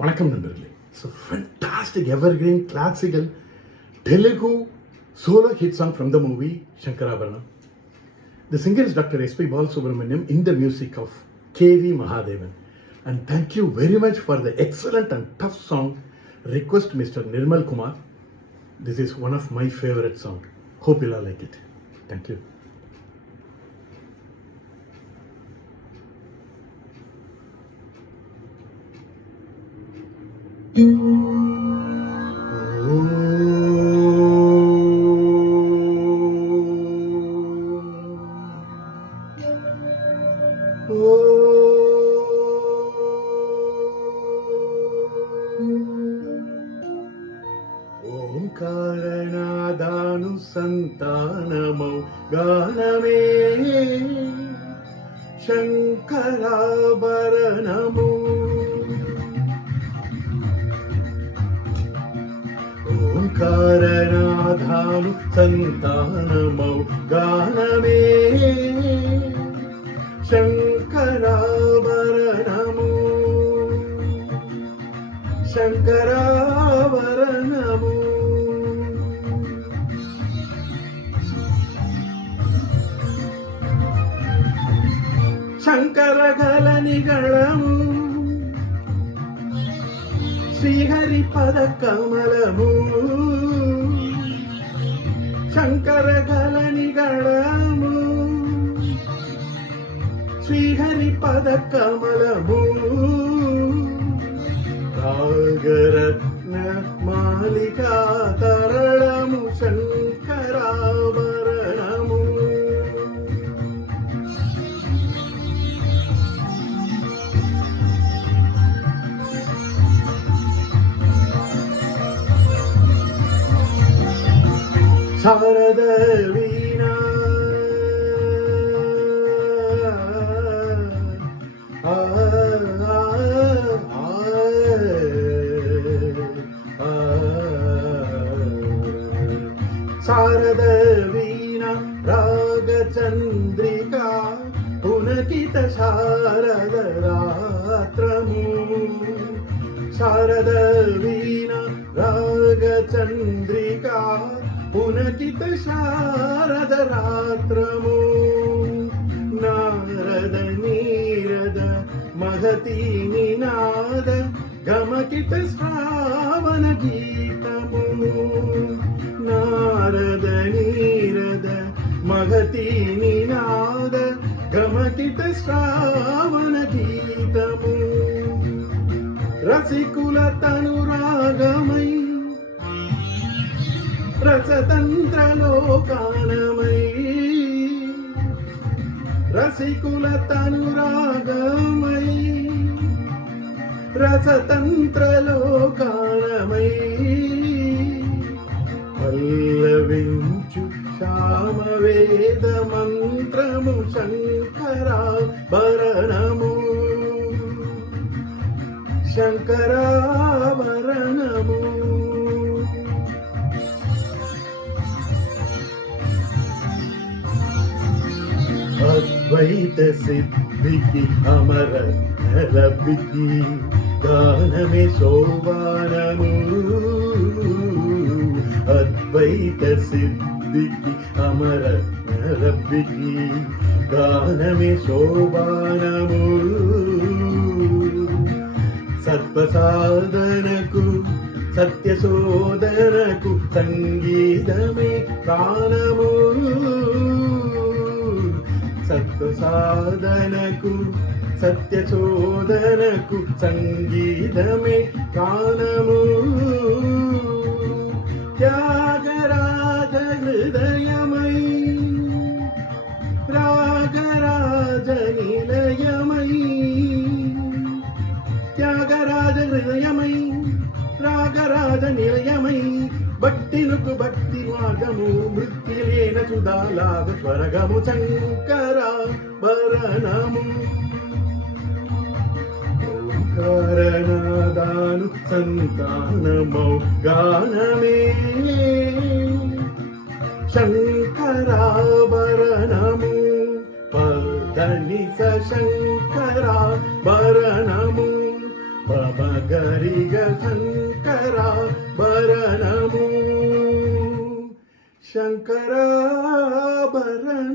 வணக்கம் நண்பர்களே. It's a fantastic evergreen classical Telugu solo hit song from the movie Shankarabharanam. The singer is Dr. S.P. Balasubramaniam in the music of K.V. Mahadevan. And thank you very much for the excellent and tough song request, Mr. Nirmal Kumar. This is one of my favorite songs. Hope you'll all like it. Thank you. ఓంకారనాదాను సంతానమౌ గానమే శంకరాభరణము. ఓంకారనాదాను సంతానమౌ గానమే శంకరాభరణము. శంకరాభరణము. శంకరగలనిగళము Srihari పద కమలము. శంకరగలనిగళము శ్రీహరి పద కమలము. రాగరత్న మాలికా తరళము శంకరాభరణము. శారద వీణా శారద వీణా రాగచంద్రికా పునకిత శారద రాత్రము. శారద వీణా రాగచంద్రికా పునకిత శారద రాత్రము. నారద నీరద మహతి నినాద గమకిత శ్రావణ గీతము. నారద నీరద మహతి నినాద గమకిత శ్రావణ గీతము. రసికుల తనురాగమై రసతంత్రలోకానమై. రసికుల తనురాగమై రసతంత్రలోకానమై. పల్లవించు శ్యామవేద మంత్రము శంకరాభరణము. శంకరాభరణము. అద్వైత సిద్ధికి అమర లభికి గానమే శోభానము. అద్వైత సిద్ధికి అమర లభికి గానమే శోభానము. సత్వసాధనకు సత్యశోధనకు సంగీతమే గానము. సత్వసాధనకు సత్యశోధనకు సంగీతమే గానము. త్యాగరాజ హృదయమై రాగరాజ నిలయమై. త్యాగరాజ హృదయమై రాగరాజ నిలయమై. భక్తిలకు భక్తి మార్గము మృత్యులేన సుధాలాగ స్వర్గము శంకరాభరణము. ఓంకారనాదాను సంతానమౌ గానమే శంకరాభరణము. పదని శంకరాభరణము. పమగరిగ శంకరాభరణము శంకరాభరణము